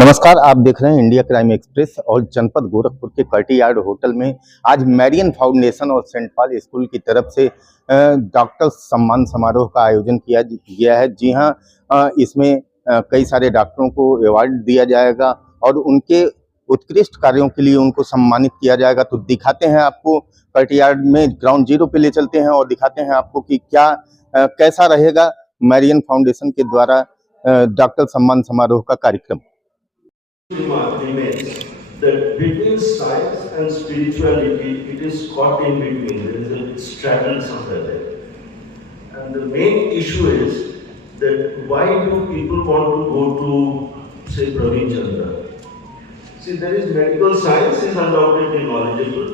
नमस्कार, आप देख रहे हैं इंडिया क्राइम एक्सप्रेस और जनपद गोरखपुर के कर्टियार्ड होटल में आज मैरियन फाउंडेशन और सेंट पॉल स्कूल की तरफ से डॉक्टर सम्मान समारोह का आयोजन किया गया है। जी हां, इसमें कई सारे डॉक्टरों को अवार्ड दिया जाएगा और उनके उत्कृष्ट कार्यों के लिए उनको सम्मानित किया जाएगा। तो दिखाते हैं आपको, कर्टियार्ड में ग्राउंड जीरो पे ले चलते हैं और दिखाते हैं आपको कि क्या कैसा रहेगा मैरियन फाउंडेशन के द्वारा डॉक्टर सम्मान समारोह का कार्यक्रम। Remains that between science and spirituality, it is caught in between. There is a straddle somewhere there. And the main issue is that why do people want to go to, say, Praveen Chandra? See, there is medical science is undoubtedly knowledgeable.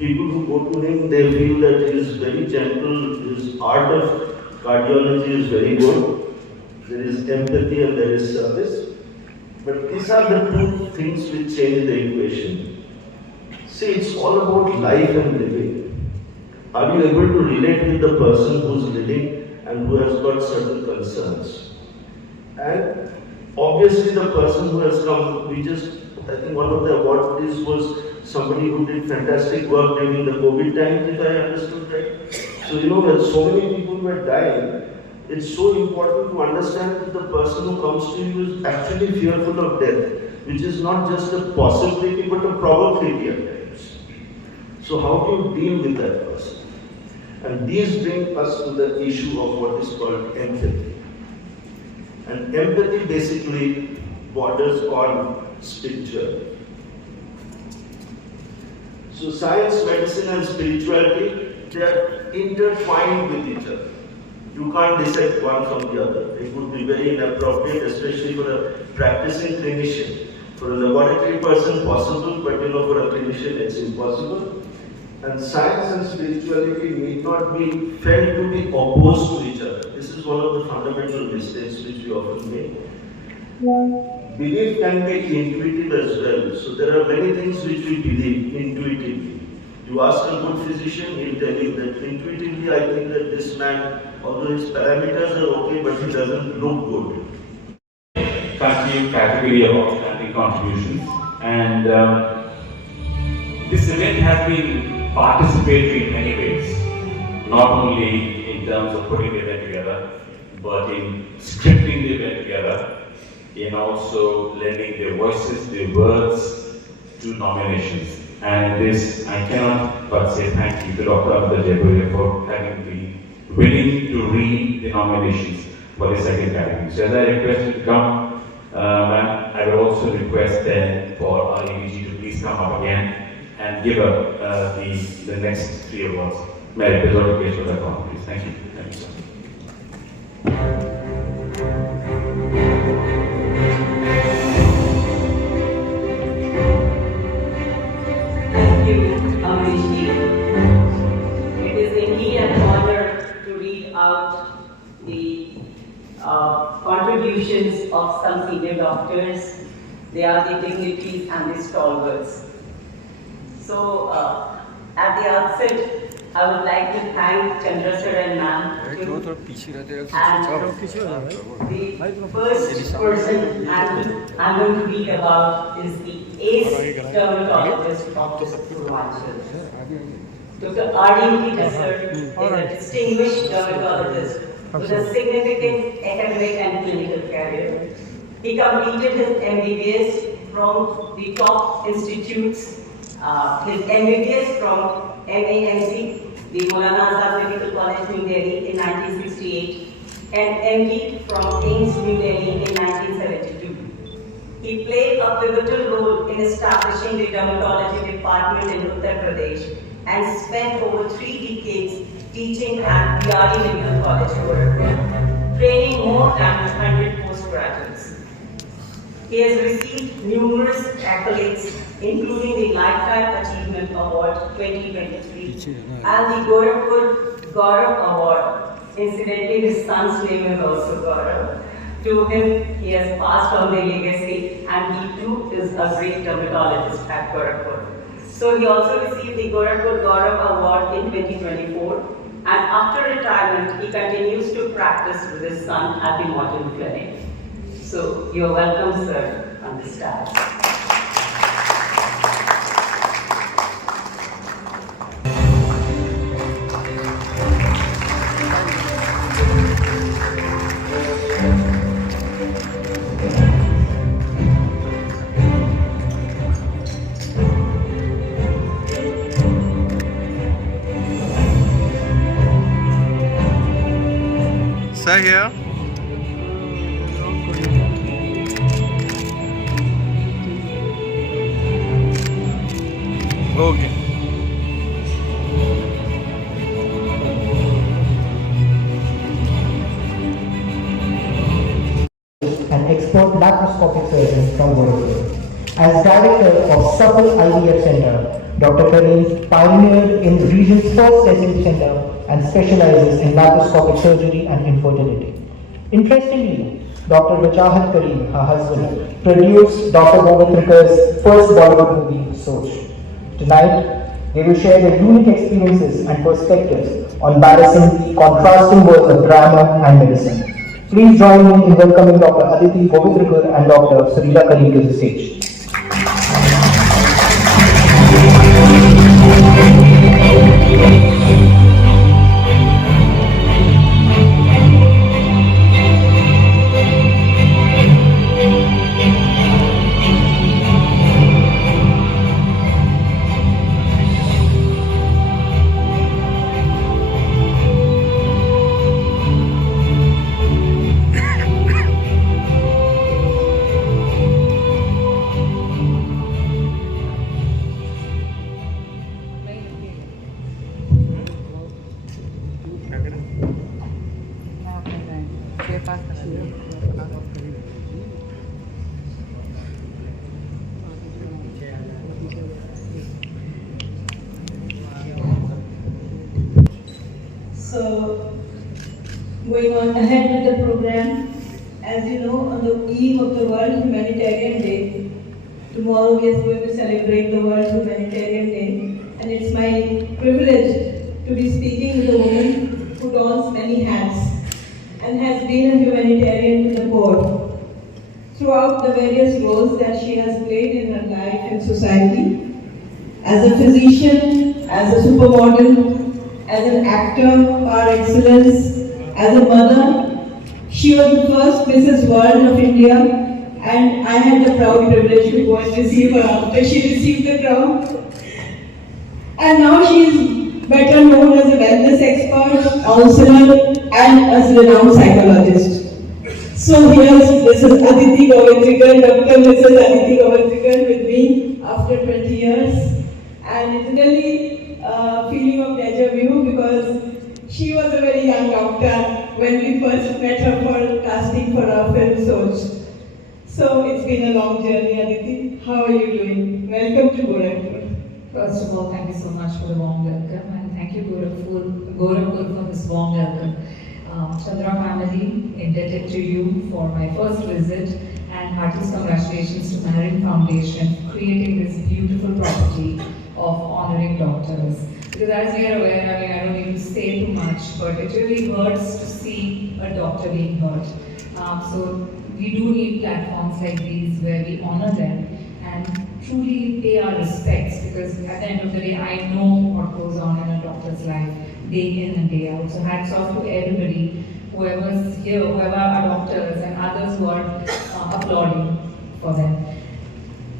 People who go to him, they feel that he is very gentle, his art of cardiology is very good. There is empathy and there is service. But these are the two things which change the equation. See, it's all about life and living. Are you able to relate with the person who's living and who has got certain concerns? And obviously the person who has come, I think one of the awardees was somebody who did fantastic work during the COVID times, if I understood right. So, when so many people were dying, it's so important to understand that the person who comes to you is actually fearful of death, which is not just a possibility but a probability at times. So how do you deal with that person? And these bring us to the issue of what is called empathy. And empathy basically borders on spirituality. So science, medicine and spirituality, they are intertwined with each other. You can't dissect one from the other. It would be very inappropriate, especially for a practicing clinician. For a laboratory person, possible, but for a clinician, it's impossible. And science and spirituality need not be felt to be opposed to each other. This is one of the fundamental mistakes which we often make. Belief can be intuitive as well. So there are many things which we believe intuitively. You ask a good physician, he'll tell you that intuitively I think that this man, although his parameters are okay, but he doesn't look good. Continue category of outstanding contributions, and this event has been participatory in many ways, not only in terms of putting the event together, but in scripting the event together, in also lending their voices, their words to nominations. And this, I cannot but say thank you to Dr. Abdul Jabbar for having been willing to read the nominations for the second category. So as I request you to come, I will also request then for our EVG to please come up again and give up the next three awards. May I represent the case for that one, please. Thank you. Thank you, sir. It is indeed an honor to read out the contributions of some senior doctors. They are the dignitaries and the stalwarts. So, at the outset, I would like to thank Chandra sir and ma'am. And the first person I'm going to read about is the ace dermatologist, Dr. Purvanchal. Dr. R.D. Dasar is a distinguished dermatologist with a significant academic and clinical career. He completed his MBBS from the top institutes, his MBBS from MAMC, the Maulana Azad Medical College, New Delhi in 1968, and MD from AIIMS, New Delhi in 1972. He played a pivotal role in establishing the dermatology department in Uttar Pradesh and spent over 3 decades teaching at BRE Medical College, Gorakhpur, training more than 100 postgraduates. He has received numerous accolades, including the Lifetime Achievement Award 2023 and the Gorakhpur Gaurav Award. Incidentally, his son's name is also Gaurav. To him, he has passed on the legacy, and he too is a great dermatologist at Gorakhpur. So he also received the Gorakhpur Gaurav Award in 2024, and after retirement, he continues to practice with his son at the Modern Clinic. So you're welcome, sir. on the stars. Sir, here. Okay. An expert laparoscopic surgeon from Gorakhpur. As director of Supple IVF Center, Dr. Karim pioneered in the region's first testing center and specializes in laparoscopic surgery and infertility. Interestingly, Dr. Wajahat Karim, her husband, produced Dr. Govitrikar's first Bollywood movie, Soch. Tonight, they will share their unique experiences and perspectives on balancing the contrasting worlds of drama and medicine. Please join me in welcoming Dr. Aditi Govitrikar and Dr. Sarita Karim to the stage. So, going on ahead with the program, as you know, on the eve of the World Humanitarian Day, tomorrow we are going to celebrate the World Humanitarian Day, and it's my privilege to be speaking with a woman who dons many hats and has been a humanitarian to the core. Throughout the various roles that she has played in her life and society, as a physician, as a supermodel, as an actor par excellence, as a mother. She was the first Mrs. World of India, and I had the proud privilege to go and receive her after she received the crown. And now she is better known as a wellness expert, counselor, and as a renowned psychologist. So here's Mrs. Aditi Govitrikar, Dr. Mrs. Aditi Govitrikar with me after 20 years. And it's really a feeling of deja vu because she was a very young doctor when we first met her for casting for our film Soch. So it's been a long journey, Aditi. How are you doing? Welcome to Gorakhpur. First of all, thank you so much for the warm welcome, and thank you Gorakhpur for this warm welcome. Chandra family, indebted to you for my first visit, and heartiest congratulations to Marin Foundation for creating this beautiful property of honoring doctors. Because as you are aware, I don't need to say too much, but it really hurts to see a doctor being hurt. So we do need platforms like these where we honor them and truly pay our respects, because at the end of the day, I know what goes on in a doctor's life day in and day out. So hats off to everybody, whoever's here, whoever are doctors and others who are applauding for them.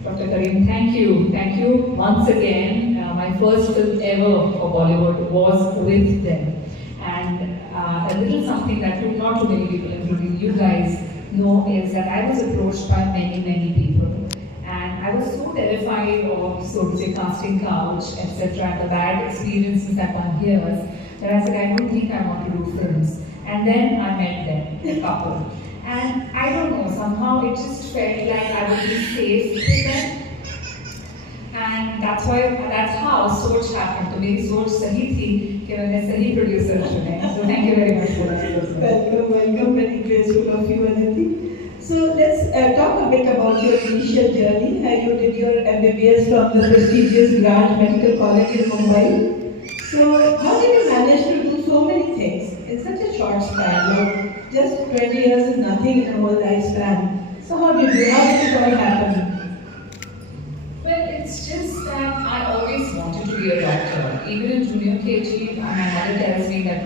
Dr. Karim, thank you. Thank you once again. My first film ever for Bollywood was with them. And a little something that not too many people, including you guys, know is that I was approached by many people. And I was so terrified of, so to say, casting couch, etc., and the bad experiences that one hears, that I said, I don't think I want to do films. And then I met them, the couple. And I don't know, somehow it just felt like I would be safe with them. And that's how Soch happened. तो मेरी सोच सही थी कि मैंने सही producer चुने. So thank you very much for that. Welcome, very graceful of you, Aditi. So let's talk a bit about your initial journey. You did your MBBS from the prestigious Grant Medical College in Mumbai. So how did you manage to do so many things in such a short span? Like just 20 years is nothing in a whole lifespan. So how did it all happen? Well, it's just that I always wanted to be a doctor. Even in junior KG, my mother tells me that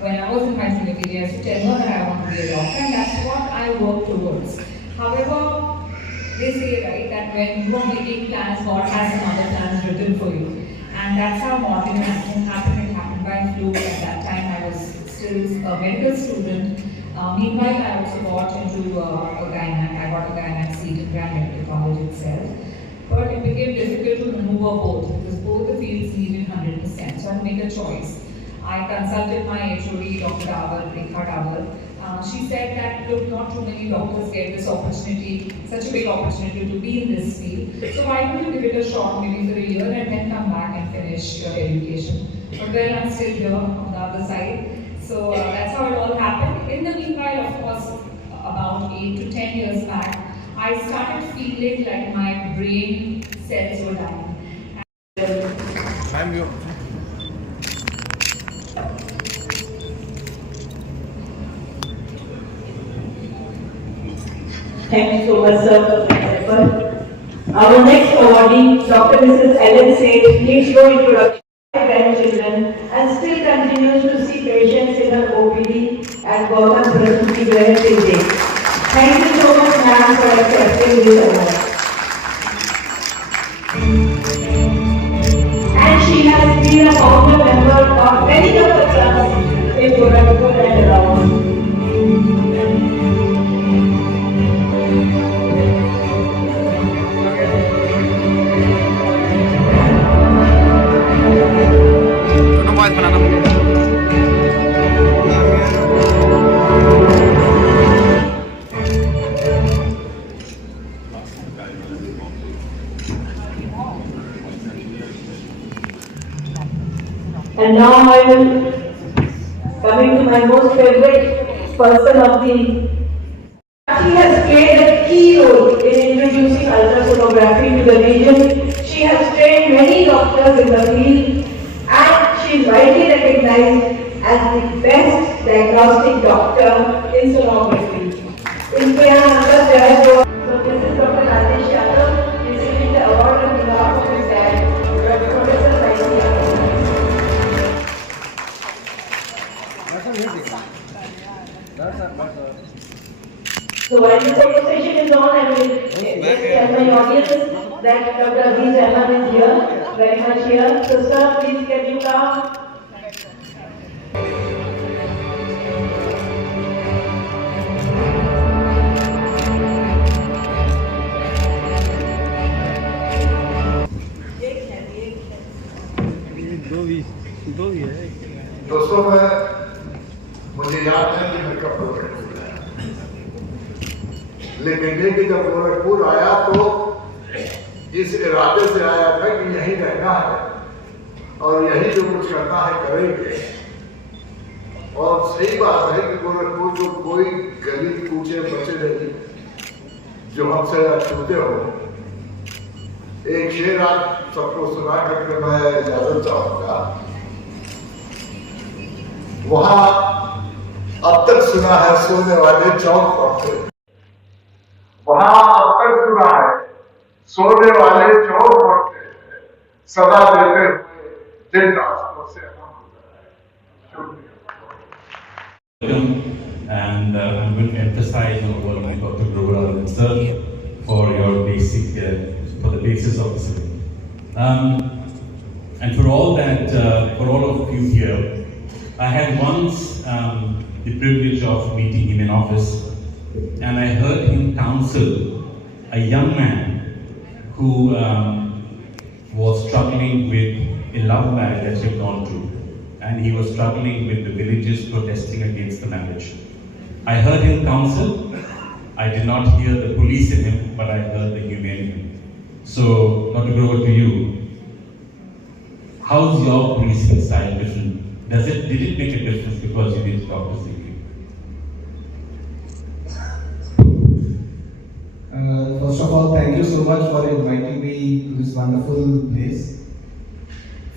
when I was in my junior KG, I used to tell her that I want to be a doctor, and that's what I work towards. However, they say, right, that when you are making plans, God has some other plans written for you. And that's how modeling and acting happened. It happened by fluke. At that time, I was still a medical student. Meanwhile, I also got into a gynac. I got a gynac seat in Grand Medical College itself. But it became difficult to maneuver both because both the fields needed 100%. So I had to make a choice. I consulted my HOD, Dr. Dawar. She said that look, not too many doctors get this opportunity, such a big opportunity to be in this field. So why don't you give it a shot maybe for a year and then come back and finish your education? But well, I'm still here on the other side. So that's how it all happened. In the meanwhile, of course, about 8 to 10 years back, I started feeling like my brain cells were dying. Thank you so much, sir, for the effort. Our next awardee, Dr. Mrs. Ellen Sage, needs no introduction. Grandchildren and still continues to see patients in her OPD at Gautam Prasuti where till date. Thank you so much, ma'am, for accepting this award. And she has been a founder member of many of the clubs in Gorakhpur and around. And now I will coming to my most favorite person of the. She has played a key role in introducing ultrasonography to the region. She has trained many doctors in the field and she is widely recognized as the best diagnostic doctor in sonography. इनके यहाँ अंदर जो है जो so this is Dr. Rajesh Yadav receiving the award on behalf of his dad, Professor Saini Yadav. So while this conversation is on, I will tell my audience that Dr. Aziz Ahmed is here, very much here. So sir, please can you come? दोस्तों मुझे याद है कि मैं कब गोरखपुर आया, लेकिन ये कि जब गोरखपुर आया तो इस इरादे से आया था कि यहीं रहना है और यही जो कुछ करना है करेंगे। और सही बात है कि गोरखपुर जो कोई गली कूचे बचे नहीं जो हमसे अछूते हो। एक शेर आज सबको सुना करके मैं इजाजत चाहूंगा। वहां अब तक सुना है सोने वाले चौक पड़ते, वहां अब तक सुना है सोने वाले चौक पड़ते सदा देते हुए जिन रास्तों से हम and I'm going to emphasize on what Dr. Grover and sir for your basic, for the basis of this event. And for all that, for all of you here, I had once the privilege of meeting him in office, and I heard him counsel a young man who was struggling with a love marriage that he had gone through, and he was struggling with the villagers protesting against the marriage. I heard him counsel. I did not hear the police in him, but I heard the humane in him. So, Dr. Grover, to you, how's your policing style different? Did it make a difference because you did doctor's degree? First of all, thank you so much for inviting me to this wonderful place.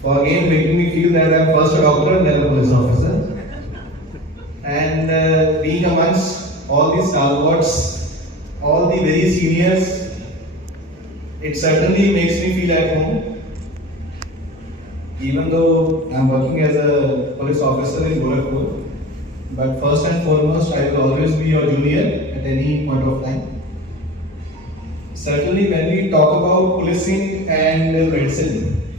For again making me feel that I'm first a doctor and then a police officer. And being amongst all these stalwarts all the very seniors. It certainly makes me feel at home. Even though I'm working as a police officer in Gorakhpur, but first and foremost, I will always be your junior at any point of time. Certainly, when we talk about policing and medicine,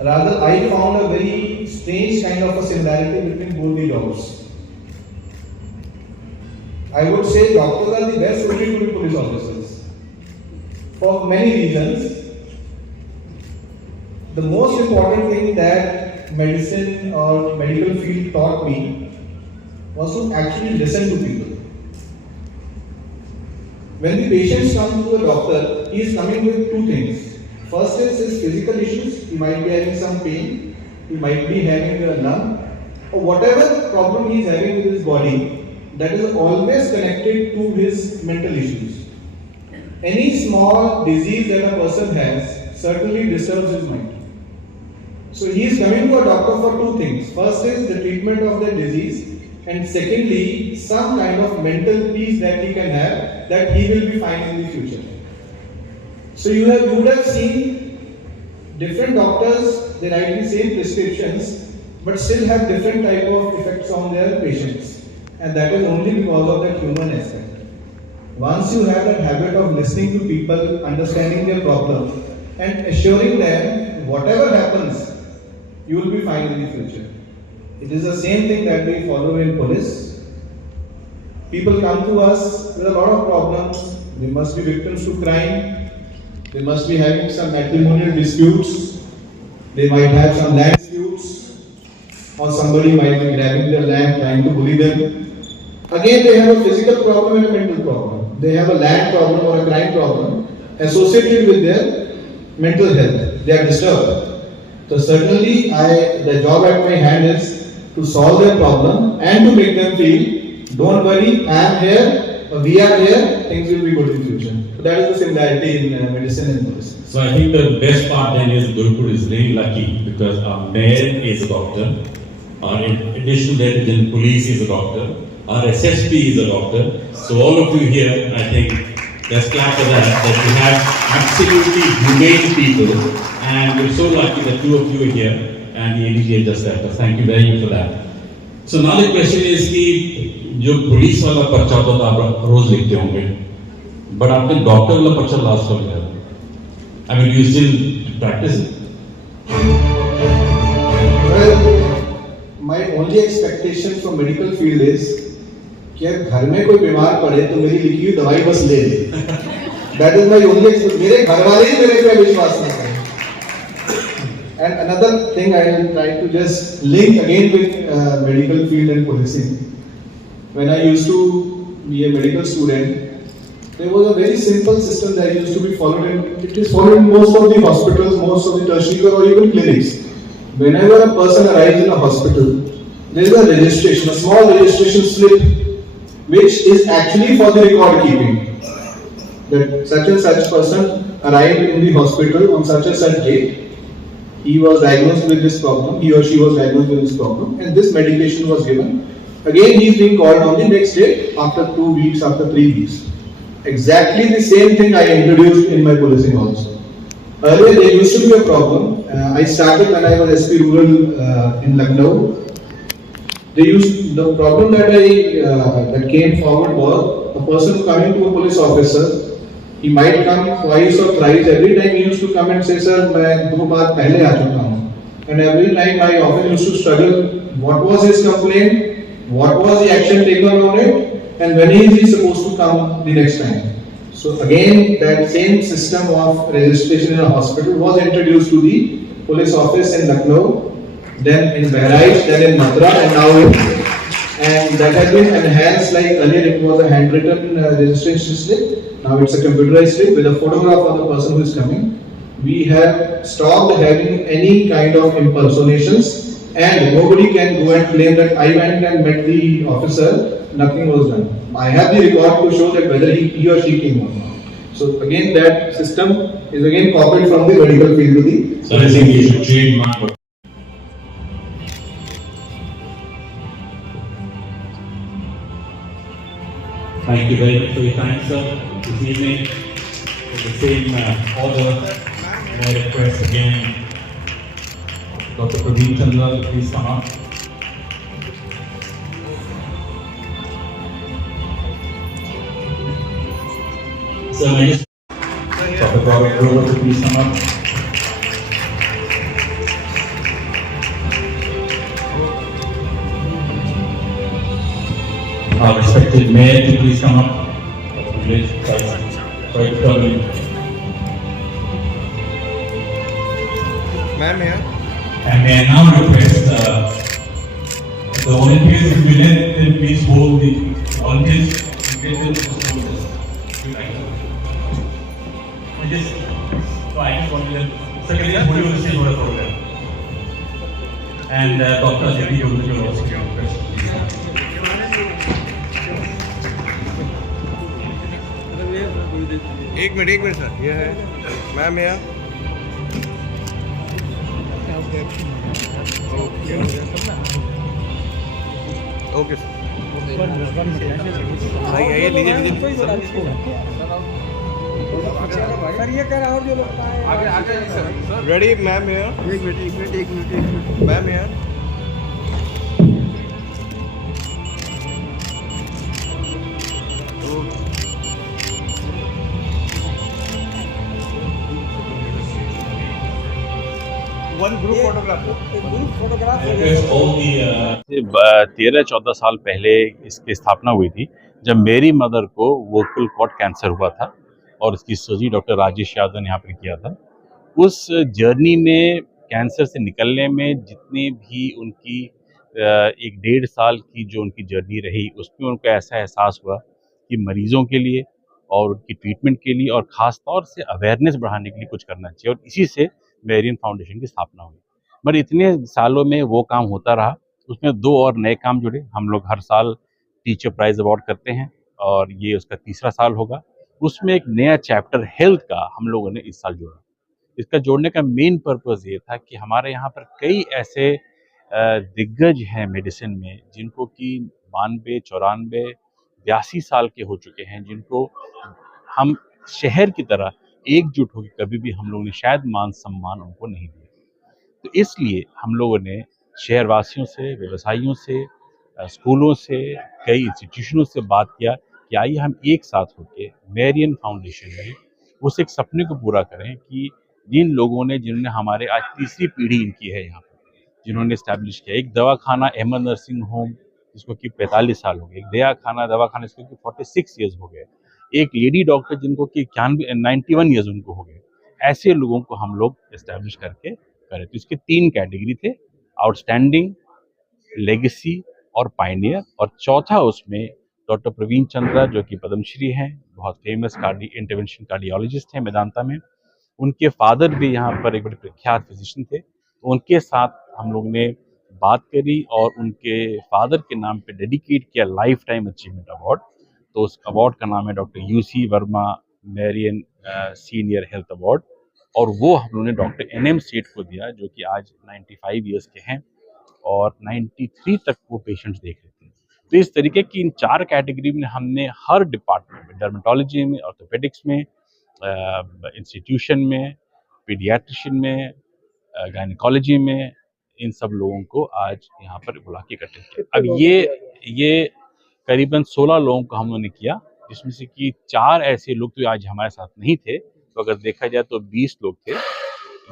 rather I found a very strange kind of a similarity between both the jobs. I would say doctors are the best suited to be police officers for many reasons. The most important thing that medicine or medical field taught me was to actually listen to people. When the patients come to a doctor, he is coming with two things. First is his physical issues. He might be having some pain, he might be having a lung, or whatever problem he is having with his body, that is always connected to his mental issues. Any small disease that a person has certainly disturbs his mind. So he is coming to a doctor for two things. First is the treatment of the disease, and secondly, some kind of mental peace that he can have, that he will be fine in the future. So you would have seen different doctors, they write the same prescriptions, but still have different type of effects on their patients. And that is only because of that human aspect. Once you have that habit of listening to people, understanding their problem, and assuring them whatever happens, you will be fine in the future. It is the same thing that we follow in police. People come to us with a lot of problems. They must be victims to crime. They must be having some matrimonial disputes. They might have some land disputes. Or somebody might be grabbing their land, trying to bully them. Again, they have a physical problem and a mental problem. They have a land problem or a crime problem associated with their mental health. They are disturbed. So certainly, the job at my hand is to solve their problem and to make them feel, don't worry, I am here, we are here, things will be good in future. So that is the similarity in medicine and police. So I think the best part then is Gurukul is really lucky because our mayor is a doctor, our additional head in police is a doctor, our SSP is a doctor. So all of you here, I think, let's clap for that we have absolutely humane people, and we're so lucky that two of you are here and the ADG just left us. Thank you very much for that. So now the question is कि जो police वाला पर्चा होता था आप रोज लिखते होंगे, but आपने डॉक्टर वाला पर्चा लास्ट कब लिया? I mean, do you still practice it? Well, my only expectation from medical field is कि यार घर में कोई बीमार पड़े तो मेरी लिखी हुई दवाई बस ले ले. That is my only expectation. मेरे घर वाले ही मेरे पे विश्वास नहीं करें. And another thing I will try to just link again with medical field and policing. When I used to be a medical student, there was a very simple system that used to be followed, and it is followed in most of the hospitals, most of the tertiary or even clinics. Whenever a person arrives in a hospital, there is a registration, a small registration slip, which is actually for the record keeping. That such and such person arrived in the hospital on such and such date. He was diagnosed with this problem, he or she was diagnosed with this problem, and this medication was given. Again, he is being called on the next day after 2 weeks, after 3 weeks. Exactly the same thing I introduced in my policing also. Earlier, there used to be a problem. I started when I was SP Rural in Lucknow. The problem that came forward was a person coming to a police officer. He might come twice or thrice. Every time he used to come and say, "Sir, मैं 2 बार पहले आ चुका हूँ." And every time I often used to struggle. What was his complaint? What was the action taken on it? And when is he supposed to come the next time? So again, that same system of registration in a hospital was introduced to the police office in Lucknow, then in Bahraich, then in Mathura, and now and that has been enhanced. Like earlier, it was a handwritten registration slip. Now it's a computerized slip with a photograph of the person who is coming. We have stopped having any kind of impersonations, and nobody can go and claim that I went and met the officer. Nothing was done. I have the record to show that whether he or she came or not. So again, that system is again copied from the medical field to the. So I think you should trademark. Thank you very much for your time, sir, this evening. For the same order, may I request again Dr. Praveen Chandra to please come up. Sir, may I just Dr. Gaurav to please come up. Our respected mayor to please come up. Ma'am here. And may I now request the volunteers, if you let them please hold the volunteers. I just wanted to, secondly, I put you on the stage for the program. And Dr. Ajay, you also give a question. एक minute sir, ये है ma'am यहाँ। Okay sir, ये लीजिए sir, ये कर और जो लोग आगे सर। रेडी मैम यहाँ, एक मिनट मैम यहाँ। One group photograph. 13-14 साल पहले इसकी स्थापना हुई थी, जब मेरी मदर को वोकल कॉर्ड कैंसर हुआ था और इसकी सर्जरी डॉक्टर राजेश यादव ने यहाँ पर किया था। उस जर्नी में कैंसर से निकलने में जितनी भी उनकी 1-1.5 साल की जो उनकी जर्नी रही, उसमें उनको ऐसा एहसास हुआ कि मरीजों के लिए और उनकी ट्रीटमेंट के लिए और ख़ास तौर से अवेयरनेस बढ़ाने के लिए कुछ करना चाहिए, और इसी से मेरियन फाउंडेशन की स्थापना हुई। पर इतने सालों में वो काम होता रहा, उसमें 2 और नए काम जुड़े। हम लोग हर साल टीचर प्राइज़ अवार्ड करते हैं और ये उसका 3रा साल होगा। उसमें एक नया चैप्टर हेल्थ का हम लोगों ने इस साल जोड़ा। इसका जोड़ने का मेन पर्पस ये था कि हमारे यहाँ पर कई ऐसे दिग्गज हैं मेडिसिन में, जिनको कि 92, 94, 82 साल के हो चुके हैं, जिनको हम शहर की तरह एकजुट होकर कभी भी हम लोगों ने शायद मान सम्मान उनको नहीं दिया। तो इसलिए हम लोगों ने शहरवासियों से, व्यवसायियों से, स्कूलों से, कई इंस्टीट्यूशनों से बात किया कि आइए हम एक साथ होकर मेरियन फाउंडेशन में उस एक सपने को पूरा करें कि जिन लोगों ने, जिन्होंने हमारे आज 3री पीढ़ी इनकी है यहाँ पर, जिन्होंने इस्टेब्लिश किया एक दवाखाना, अहमद नर्सिंग होम जिसको कि 45 साल हो गए, एक दवाखाना जिसको कि 46 ईयर्स हो गए, एक लेडी डॉक्टर जिनको कि 91 ईयर्स उनको हो गए। ऐसे लोगों को हम लोग इस्टेब्लिश करके करें। तो इसके 3 कैटेगरी थे, आउटस्टैंडिंग, लेगेसी और पायनियर, और चौथा उसमें डॉक्टर प्रवीण चंद्रा जो कि पद्मश्री हैं, बहुत फेमस इंटरवेंशन कार्डियोलॉजिस्ट हैं मेदांता में। उनके फादर भी यहाँ पर एक बड़े प्रख्यात फिजिशियन थे, तो उनके साथ हम लोग ने बात करी और उनके फादर के नाम पे डेडिकेट किया लाइफ टाइम अचीवमेंट अवार्ड। तो उस अवार्ड का नाम है doctor UC Verma Marion senior health award, और वो हम लोगों ने डॉक्टर NM सेठ को दिया, जो कि आज 95 ईयर्स के हैं और 93 तक वो पेशेंट्स देख लेते हैं। तो इस तरीके की इन 4 कैटेगरी में हमने हर डिपार्टमेंट में, डर्मेटोलॉजी में, ऑर्थोपेडिक्स में, इंस्टीट्यूशन में, पीडियाट्रिशियन में, गायनेकोलॉजी में, इन सब लोगों को आज यहाँ पर बुला के इकट्ठे किया। अब ये करीबन 16 लोगों को हम लोगों ने किया, जिसमें से कि 4 ऐसे लोग तो आज हमारे साथ नहीं थे, तो अगर देखा जाए तो 20 लोग थे।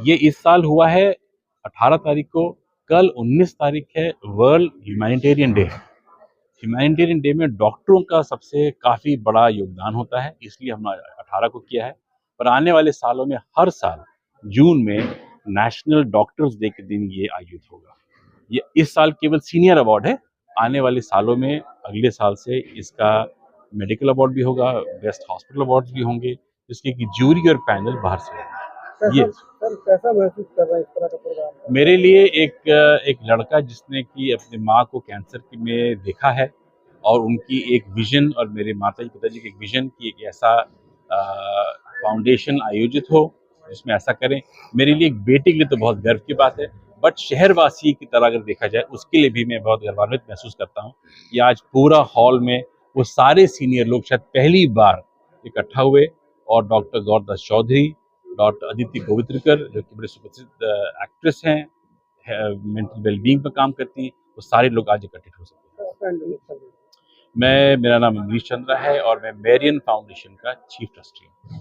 ये इस साल हुआ है 18 तारीख को, कल 19 तारीख है, वर्ल्ड ह्यूमैनिटेरियन डे है। ह्यूमैनिटेरियन डे में डॉक्टरों का सबसे काफ़ी बड़ा योगदान होता है, इसलिए हमने 18 को किया है। पर आने वाले सालों में हर साल जून में नेशनल डॉक्टर्स डे के दिन ये आयोजित होगा। ये इस साल केवल सीनियर अवार्ड है, आने वाले सालों में अगले साल से इसका मेडिकल अवार्ड भी होगा, बेस्ट हॉस्पिटल अवार्ड्स भी होंगे, जिसके कि जूरी और पैनल बाहर से होगा। ये कैसा महसूस कर रहा है इस तरह का प्रोग्राम? मेरे लिए एक लड़का जिसने कि अपनी माँ को कैंसर में देखा है, और उनकी एक विजन, और मेरे माता जी पिताजी की एक विजन कि एक ऐसा फाउंडेशन आयोजित हो जिसमें ऐसा करें, मेरे लिए एक बेटे के लिए तो बहुत गर्व की बात है, बट शहरवासी की तरह अगर देखा जाए उसके लिए भी मैं बहुत गर्वान्वित महसूस करता हूँ कि आज पूरा हॉल में वो सारे सीनियर लोग शायद पहली बार इकट्ठा हुए और डॉक्टर गौरदास चौधरी, डॉक्टर अदिति गोवित्रिकर जो कि बड़े सुप्रसिद्ध एक्ट्रेस हैं, मेंटल वेलबींग पर काम करती हैं, वो सारे लोग आज इकट्ठे हो सकते हैं। मेरा नाम अमरीश चंद्रा है और मैं मेरियन फाउंडेशन का चीफ ट्रस्टी हूँ।